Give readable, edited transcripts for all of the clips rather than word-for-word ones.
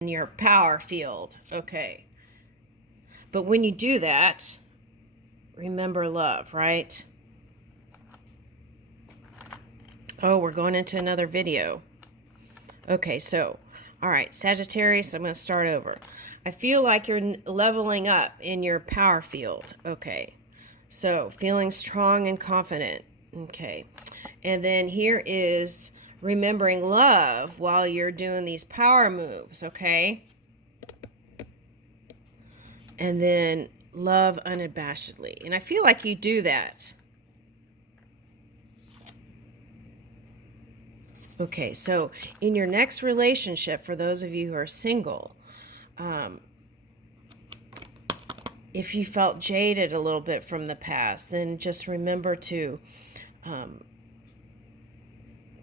in your power field. Okay. But when you do that, remember love, right? Oh, we're going into another video. Okay, so, all right, Sagittarius, I'm going to start over. I feel like you're leveling up in your power field. Okay, so feeling strong and confident. Okay, and then here is remembering love while you're doing these power moves. Okay, and then love unabashedly. And I feel like you do that. Okay, so in your next relationship, for those of you who are single, if you felt jaded a little bit from the past, then just remember to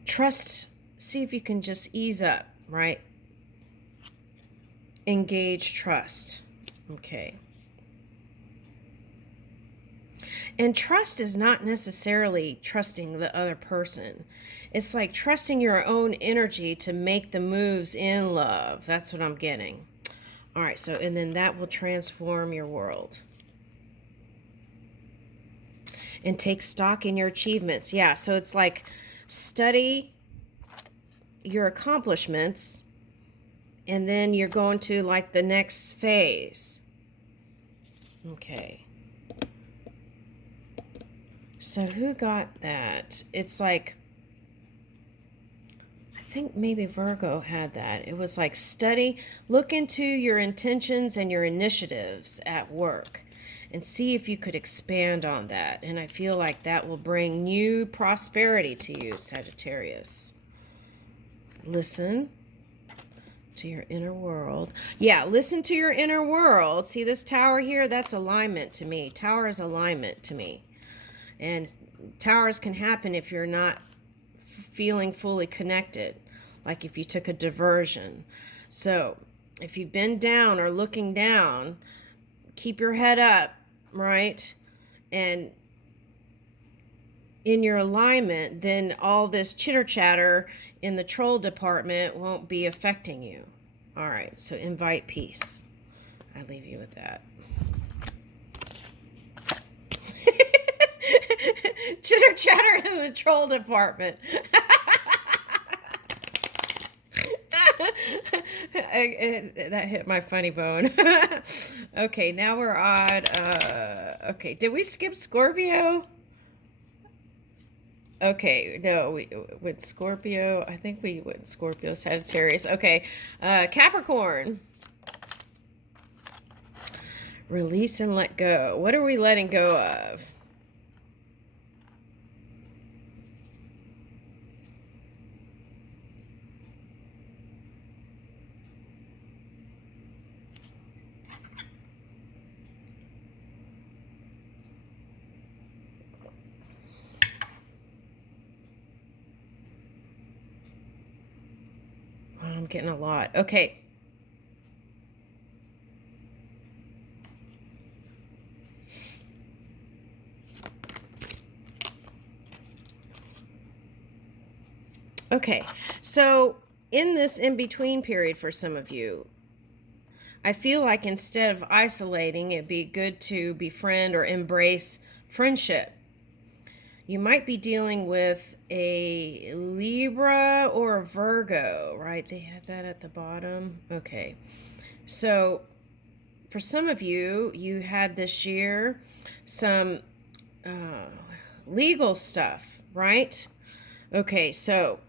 trust, see if you can just ease up, right? Engage trust. Okay. And trust is not necessarily trusting the other person. It's like trusting your own energy to make the moves in love. That's what I'm getting. All right, so, and then that will transform your world. And take stock in your achievements. Yeah, so it's like study your accomplishments, and then you're going to like the next phase. Okay. So who got that? It's like, I think maybe Virgo had that. It was like study, look into your intentions and your initiatives at work and see if you could expand on that. And I feel like that will bring new prosperity to you, Sagittarius. Listen to your inner world. Yeah, listen to your inner world. See this tower here? That's alignment to me. Tower is alignment to me. And towers can happen if you're not feeling fully connected, like if you took a diversion. So if you've been down or looking down, keep your head up, right? And in your alignment, then all this chitter chatter in the troll department won't be affecting you. All right, so invite peace. I leave you with that. Chitter chatter in the troll department. That hit my funny bone. Okay, now we're on, okay, did we skip Scorpio? Okay, no, we went Scorpio. I think we went Scorpio, Sagittarius. Okay, Capricorn. Release and let go. What are we letting go of? I'm getting a lot. Okay. Okay. So in this in-between period for some of you, I feel like instead of isolating, it'd be good to befriend or embrace friendship. You might be dealing with a Libra or a Virgo, right? They have that at the bottom. Okay. So for some of you, you had this year some legal stuff, right? Okay, so,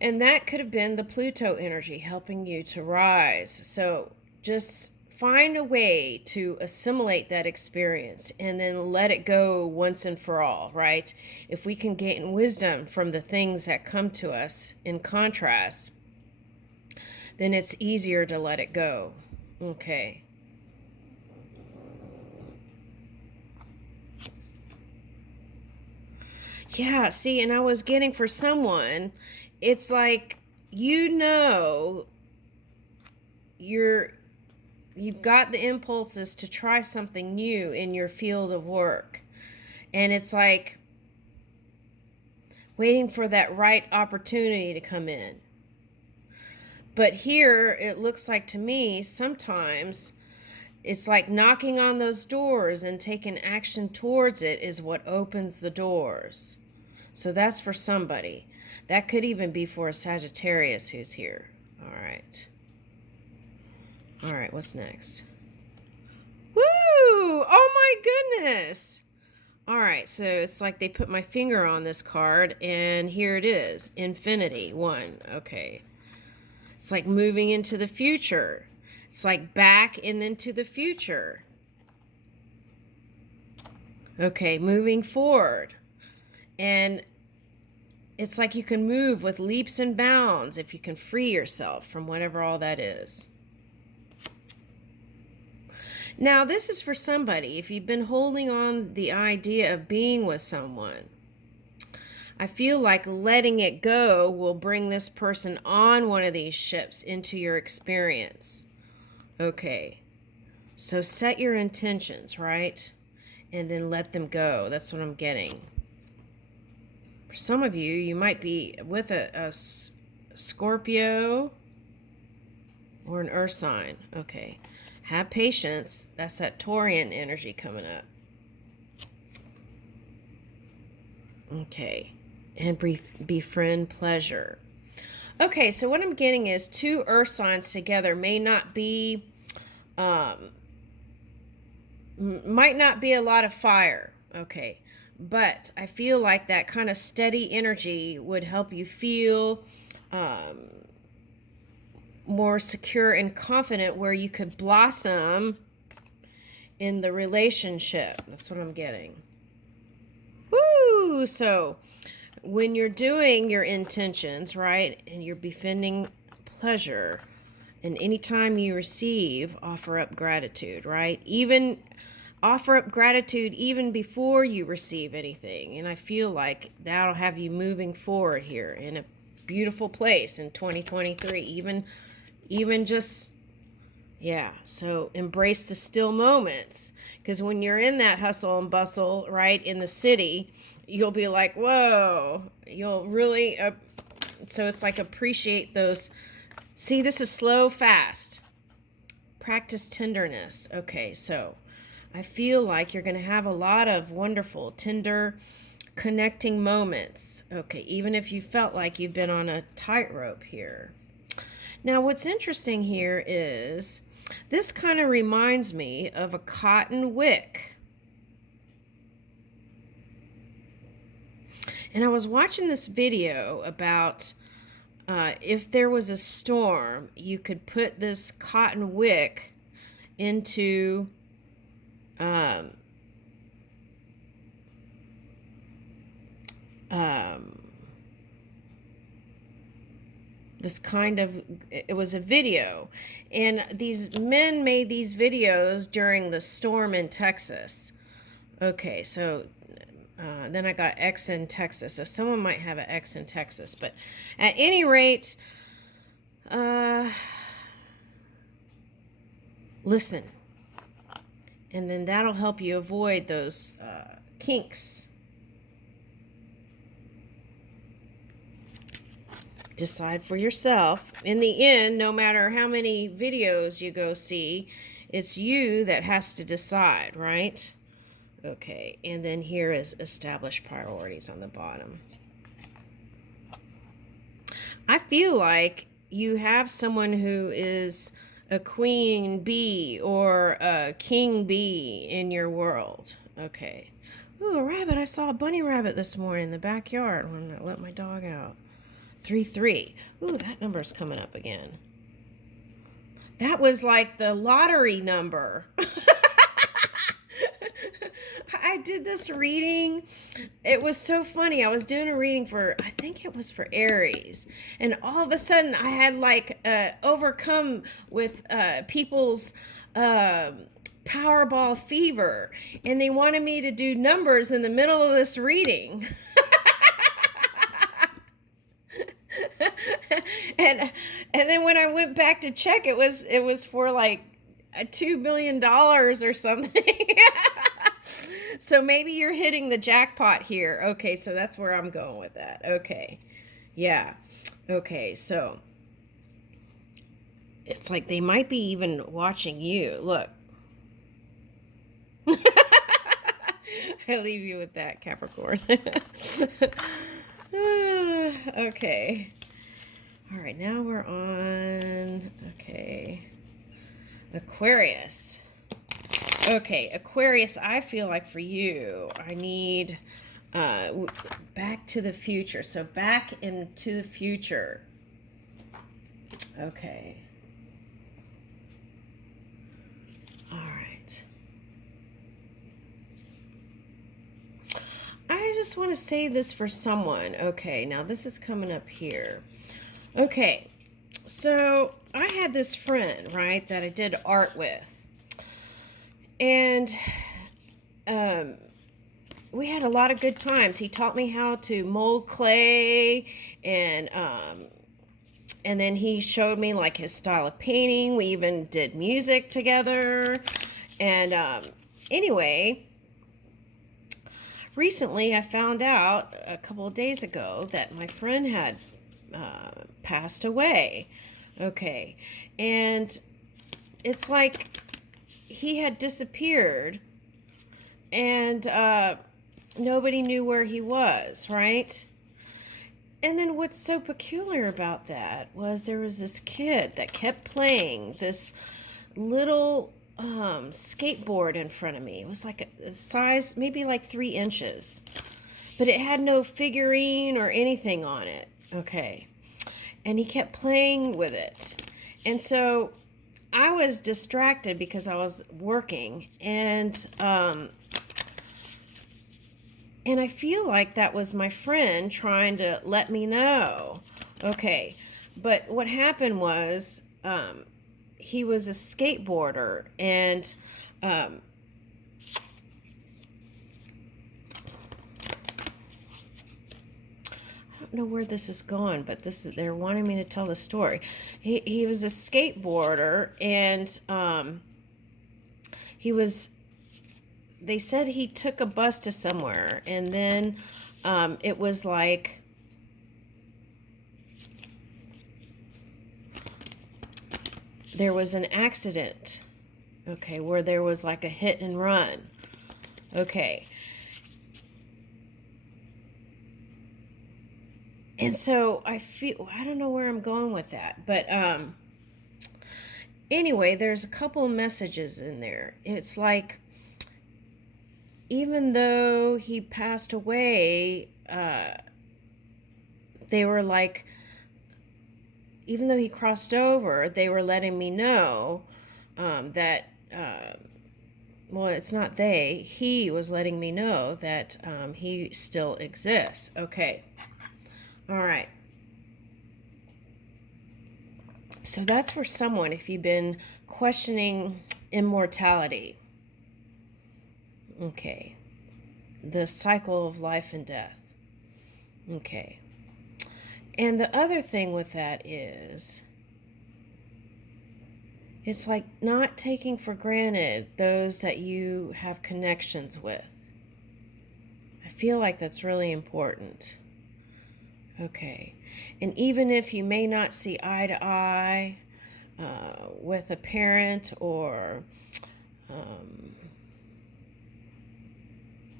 and that could have been the Pluto energy helping you to rise. So just find a way to assimilate that experience and then let it go once and for all, right? If we can gain wisdom from the things that come to us in contrast, then it's easier to let it go. Okay. Yeah, see, and I was getting for someone, it's like, you know, you've got the impulses to try something new in your field of work. And it's like waiting for that right opportunity to come in. But here it looks like to me sometimes it's like knocking on those doors and taking action towards it is what opens the doors. So that's for somebody. That could even be for a Sagittarius who's here. All right. All right, what's next? Woo! Oh my goodness. All right, so it's like they put my finger on this card, and here it is. Infinity, 1. Okay. It's like moving into the future. It's like back and then to the future. Okay, moving forward. And it's like you can move with leaps and bounds if you can free yourself from whatever all that is. Now, this is for somebody. If you've been holding on the idea of being with someone, I feel like letting it go will bring this person on one of these ships into your experience. Okay, so set your intentions, right? And then let them go. That's what I'm getting. For some of you, you might be with a Scorpio or an Earth sign. Okay, have patience. That's that Taurian energy coming up. Okay, and befriend pleasure. Okay, so what I'm getting is 2 Earth signs together may not be, might not be a lot of fire. Okay, but I feel like that kind of steady energy would help you feel more secure and confident where you could blossom in the relationship. That's what I'm getting. Woo! So when you're doing your intentions, right, and you're befriending pleasure, and anytime you receive, offer up gratitude, right? Even offer up gratitude even before you receive anything. And I feel like that'll have you moving forward here in a beautiful place in 2023. Even just, yeah, so embrace the still moments. Because when you're in that hustle and bustle, right, in the city, you'll be like, whoa, you'll really, so it's like appreciate those. See, this is slow, fast. Practice tenderness. Okay, so I feel like you're going to have a lot of wonderful, tender, connecting moments. Okay, even if you felt like you've been on a tightrope here. Now, what's interesting here is this kind of reminds me of a cotton wick. And I was watching this video about if there was a storm, you could put this cotton wick into this kind of, it was a video, and these men made these videos during the storm in Texas. Okay, so then I got X in Texas, so someone might have an X in Texas, but at any rate, listen, and then that'll help you avoid those kinks. Decide for yourself. In the end, no matter how many videos you go see, it's you that has to decide, right? Okay, and then here is establish priorities on the bottom. I feel like you have someone who is a queen bee or a king bee in your world. Okay. Ooh, a rabbit. I saw a bunny rabbit this morning in the backyard when I let my dog out. 3-3. Ooh, that number's coming up again. That was like the lottery number. I did this reading. It was so funny. I was doing a reading for, I think it was for Aries. And all of a sudden I had like overcome with people's Powerball fever. And they wanted me to do numbers in the middle of this reading. and then when I went back to check, it was for like $2 billion or something. So maybe you're hitting the jackpot here. Okay, so that's where I'm going with that. Okay. Yeah. Okay, so it's like they might be even watching you. Look. I leave you with that, Capricorn. Okay. All right, now we're on, okay, Aquarius. Okay, Aquarius, I feel like for you, I need back to the future. So back into the future. Okay. All right. I just want to say this for someone. Okay, now this is coming up here. Okay, so I had this friend, right, that I did art with. And we had a lot of good times. He taught me how to mold clay, and then he showed me like his style of painting. We even did music together. And anyway, recently I found out a couple of days ago that my friend had passed away. Okay, and it's like he had disappeared, and nobody knew where he was, right? And then what's so peculiar about that was there was this kid that kept playing this little skateboard in front of me. It was like a size, maybe like 3 inches, but it had no figurine or anything on it. Okay. And he kept playing with it. And so I was distracted because I was working, and I feel like that was my friend trying to let me know. Okay, but what happened was he was a skateboarder, and I don't know where this is going, but they're wanting me to tell the story. He was a skateboarder, and they said he took a bus to somewhere, and then it was like there was an accident, okay, where there was like a hit and run. Okay. And so I don't know where I'm going with that, but anyway, there's a couple of messages in there. It's like, even though he passed away, they were like, even though he crossed over, they were letting me know that, well, it's not they, he was letting me know that he still exists. Okay. All right. So that's for someone if you've been questioning immortality. Okay. The cycle of life and death. Okay. And the other thing with that is, it's like not taking for granted those that you have connections with. I feel like that's really important. Okay. And even if you may not see eye to eye with a parent, or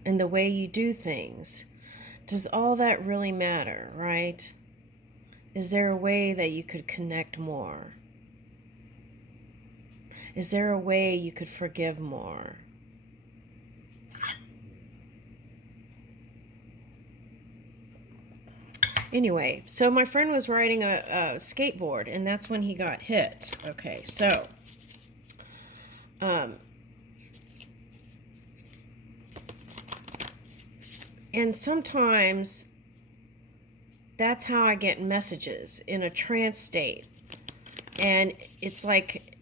in the way you do things, does all that really matter, right? Is there a way that you could connect more? Is there a way you could forgive more? Anyway, so my friend was riding a skateboard, and that's when he got hit. Okay, so and sometimes that's how I get messages, in a trance state. And it's like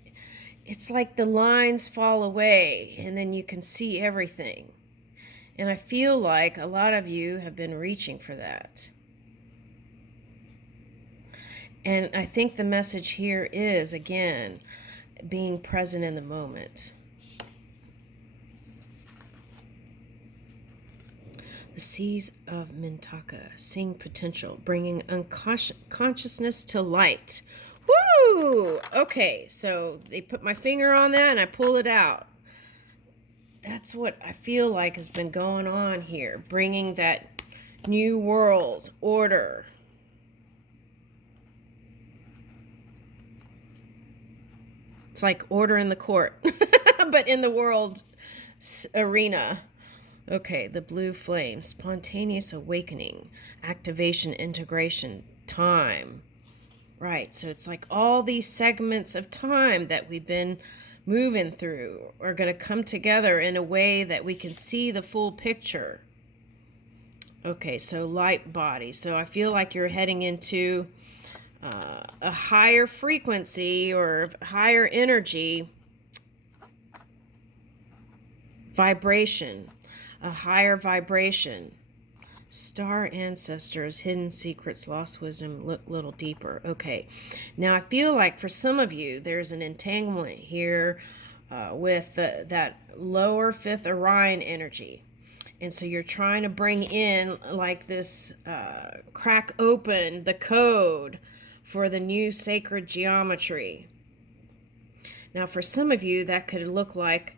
the lines fall away, and then you can see everything. And I feel like a lot of you have been reaching for that. And I think the message here is, again, being present in the moment. The seas of Mintaka sing potential, bringing unconsciousness to light Woo! Okay, so they put my finger on that and I pull it out. That's what I feel like has been going on here, bringing that new world order. It's like order in the court, but in the world arena. Okay, the blue flame, spontaneous awakening, activation, integration, time. Right, so it's like all these segments of time that we've been moving through are going to come together in a way that we can see the full picture. Okay, so light body. So I feel like you're heading into a higher frequency or higher energy vibration, a higher vibration. Star ancestors, hidden secrets, lost wisdom, look a little deeper. Okay, now I feel like for some of you, there's an entanglement here with that lower fifth Orion energy. And so you're trying to bring in like this, crack open the code for the new sacred geometry. Now, for some of you, that could look like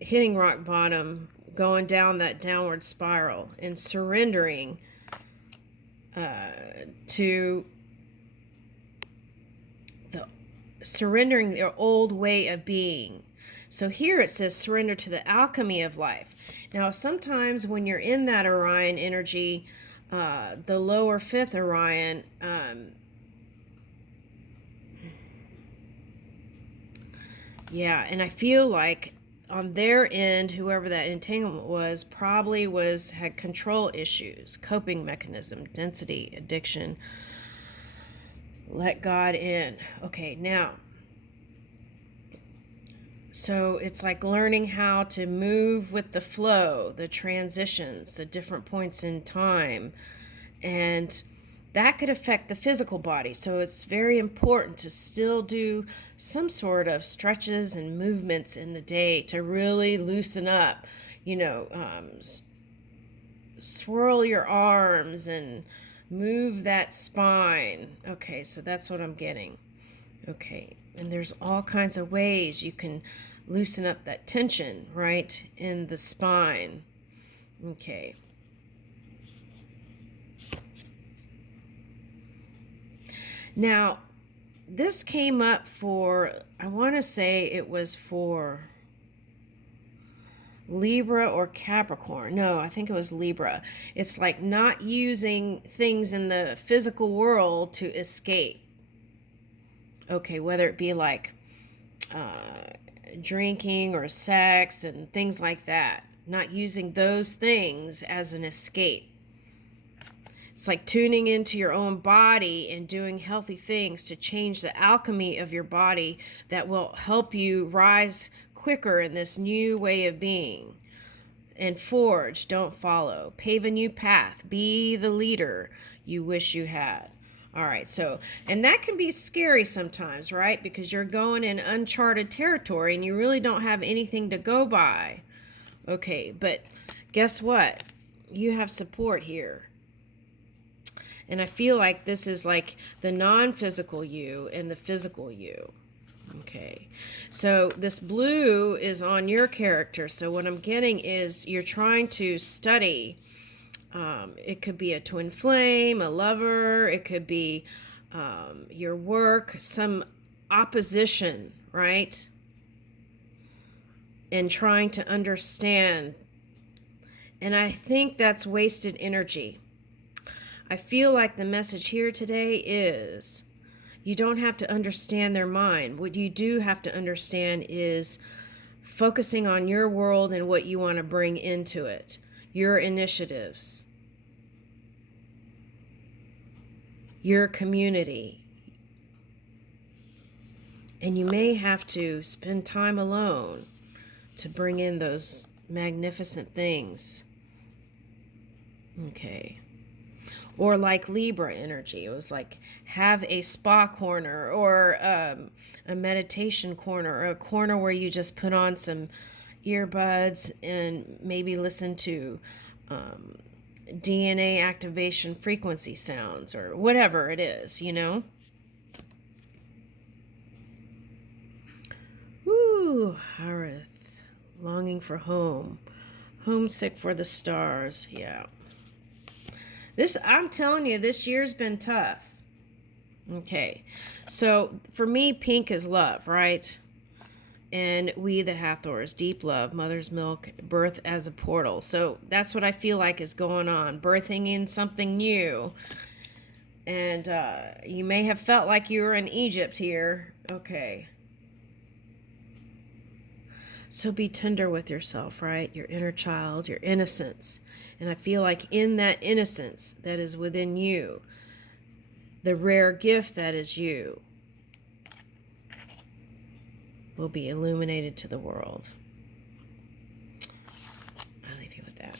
hitting rock bottom, going down that downward spiral, and surrendering to surrendering their old way of being. So here it says surrender to the alchemy of life. Now, sometimes when you're in that Orion energy, the lower fifth Orion, yeah, and I feel like on their end, whoever that entanglement was probably had control issues, coping mechanism, density, addiction. Let God in. Okay, now, so it's like learning how to move with the flow, the transitions, the different points in time, and that could affect the physical body. So it's very important to still do some sort of stretches and movements in the day to really loosen up, swirl your arms and move that spine. Okay, so that's what I'm getting. Okay, and there's all kinds of ways you can loosen up that tension, right, in the spine. Okay. Now, this came up for, I want to say it was for Libra or Capricorn. No, I think it was Libra. It's like not using things in the physical world to escape. Okay, whether it be like drinking or sex and things like that. Not using those things as an escape. It's like tuning into your own body and doing healthy things to change the alchemy of your body that will help you rise quicker in this new way of being. And forge, don't follow. Pave a new path. Be the leader you wish you had. All right, so, and that can be scary sometimes, right? Because you're going in uncharted territory and you really don't have anything to go by. Okay, but guess what? You have support here. And I feel like this is like the non-physical you and the physical you. Okay, so this blue is on your character. So what I'm getting is you're trying to study. It could be a twin flame, a lover. It could be your work, some opposition, right? And trying to understand. And I think that's wasted energy. I feel like the message here today is you don't have to understand their mind. What you do have to understand is focusing on your world and what you want to bring into it, your initiatives, your community. And you may have to spend time alone to bring in those magnificent things. Okay. Or like Libra energy, it was like have a spa corner or a meditation corner, or a corner where you just put on some earbuds and maybe listen to DNA activation frequency sounds or whatever it is, Harith. Longing for home. Homesick for the stars. Yeah. I'm telling you, this year's been tough. Okay. So for me, pink is love, right? And we, the Hathors, deep love, mother's milk, birth as a portal. So that's what I feel like is going on. Birthing in something new. And you may have felt like you were in Egypt here. Okay. So be tender with yourself, right? Your inner child, your innocence. And I feel like in that innocence that is within you, the rare gift that is you will be illuminated to the world. I'll leave you with that.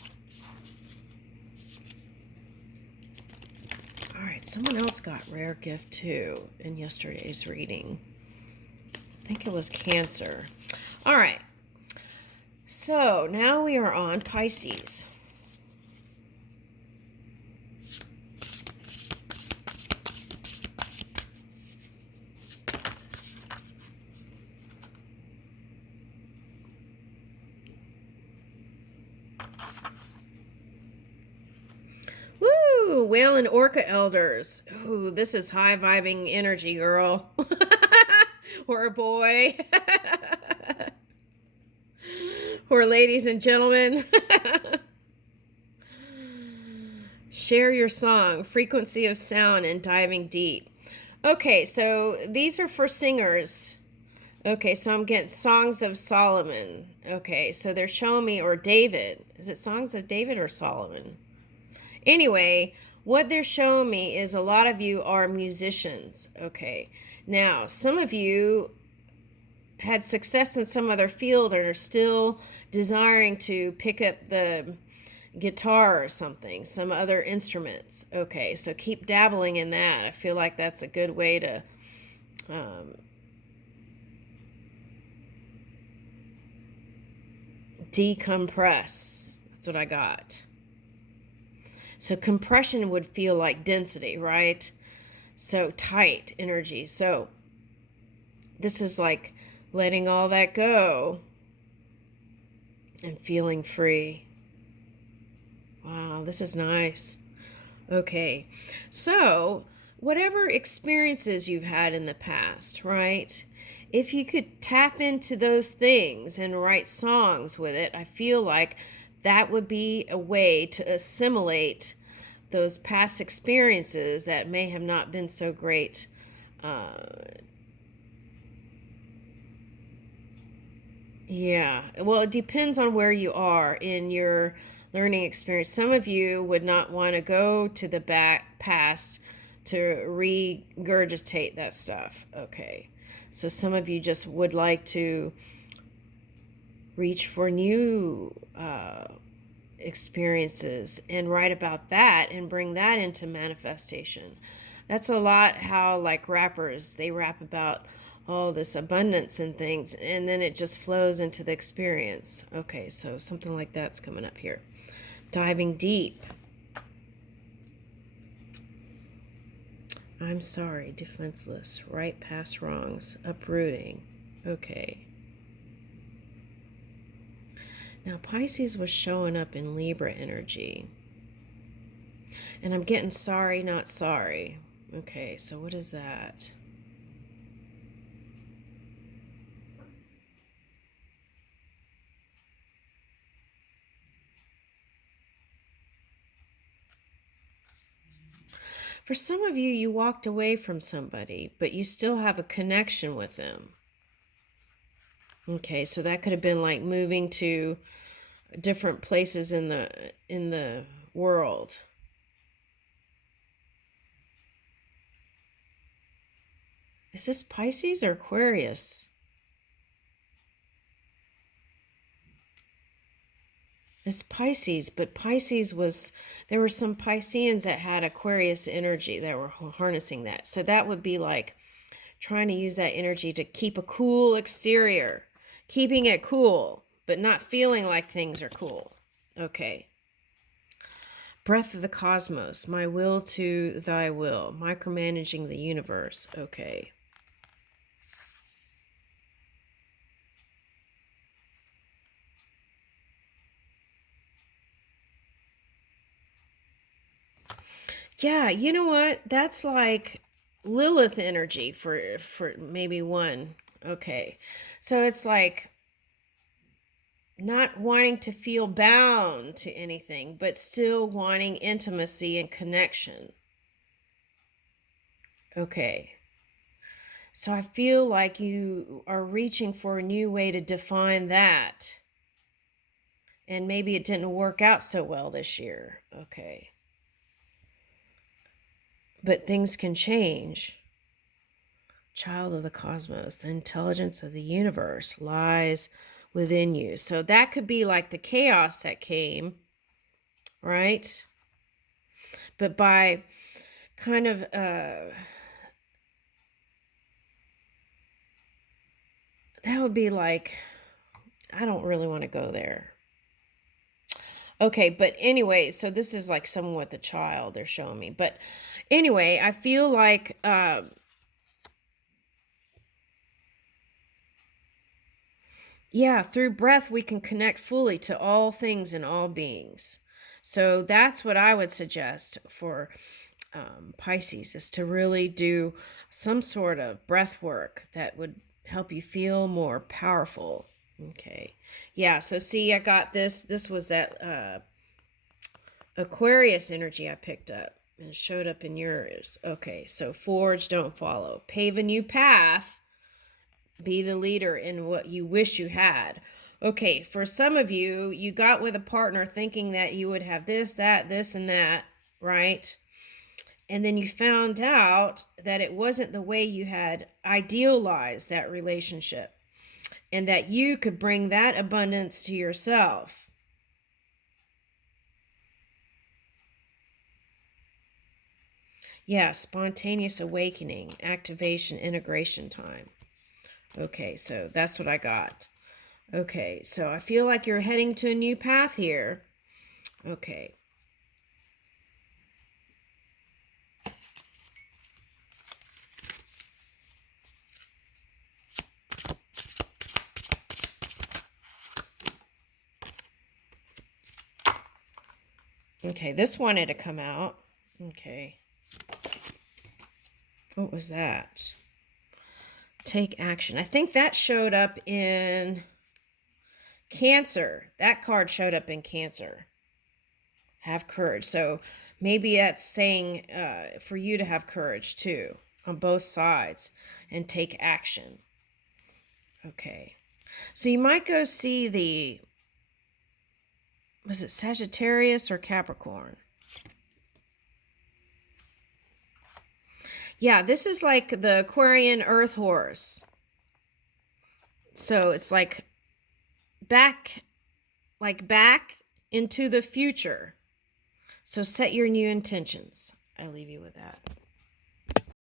All right, someone else got rare gift too in yesterday's reading. I think it was Cancer. All right. So now we are on Pisces. Woo! Whale and Orca elders. Ooh, this is high vibing energy, girl. Or boy. Or ladies and gentlemen. Share your song, frequency of sound, and diving deep. Okay, so these are for singers. Okay, so I'm getting Songs of Solomon. Okay, so they're showing me, or David. Is it Songs of David or Solomon? Anyway, what they're showing me is a lot of you are musicians. Okay, now some of you had success in some other field and are still desiring to pick up the guitar or something, some other instruments. Okay, so keep dabbling in that. I feel like that's a good way to decompress. That's what I got. So compression would feel like density, right? So tight energy. So this is like letting all that go and feeling free. Wow, this is nice. Okay, so whatever experiences you've had in the past, right? If you could tap into those things and write songs with it, I feel like that would be a way to assimilate those past experiences that may have not been so great. Yeah, well, it depends on where you are in your learning experience. Some of you would not want to go to the past to regurgitate that stuff. Okay, so some of you just would like to reach for new experiences and write about that and bring that into manifestation. That's a lot how, like, rappers, they rap about all this abundance and things, and then it just flows into the experience. Okay, so something like that's coming up here. Diving deep. I'm sorry, defenseless, right past wrongs, uprooting. Okay. Now, Pisces was showing up in Libra energy. And I'm getting sorry, not sorry. Okay, so what is that? For some of you, you walked away from somebody, but you still have a connection with them. Okay, so that could have been like moving to different places in the world. Is this Pisces or Aquarius? It's Pisces, but Pisces was, there were some Pisceans that had Aquarius energy that were harnessing that. So that would be like trying to use that energy to keep a cool exterior, keeping it cool, but not feeling like things are cool. Okay. Breath of the cosmos, my will to thy will, micromanaging the universe. Okay. Yeah, you know what? That's like Lilith energy for maybe one. Okay. So it's like not wanting to feel bound to anything, but still wanting intimacy and connection. Okay. So I feel like you are reaching for a new way to define that. And maybe it didn't work out so well this year. Okay. But things can change. Child of the cosmos, the intelligence of the universe lies within you. So that could be like the chaos that came, right? But by kind of that would be like, I don't really want to go there. Okay, but anyway, so this is like someone with a child they're showing me. But anyway, I feel like yeah, through breath we can connect fully to all things and all beings. So that's what I would suggest for Pisces, is to really do some sort of breath work that would help you feel more powerful. Okay. Yeah, so see, I got this. This was that Aquarius energy I picked up and it showed up in yours. Okay, so forge, don't follow. Pave a new path. Be the leader in what you wish you had. Okay, for some of you, you got with a partner thinking that you would have this, that, this, and that, right? And then you found out that it wasn't the way you had idealized that relationship, and that you could bring that abundance to yourself. Yeah, spontaneous awakening, activation, integration time. Okay, so that's what I got. Okay, so I feel like you're heading to a new path here. Okay. Okay, this wanted to come out. Okay. What was that? Take action. I think that showed up in Cancer. That card showed up in Cancer. Have courage. So maybe that's saying for you to have courage too on both sides and take action. Okay. So you might go see the, was it Sagittarius or Capricorn? Yeah, this is like the Aquarian Earth horse. So it's like back into the future. So set your new intentions. I leave you with that.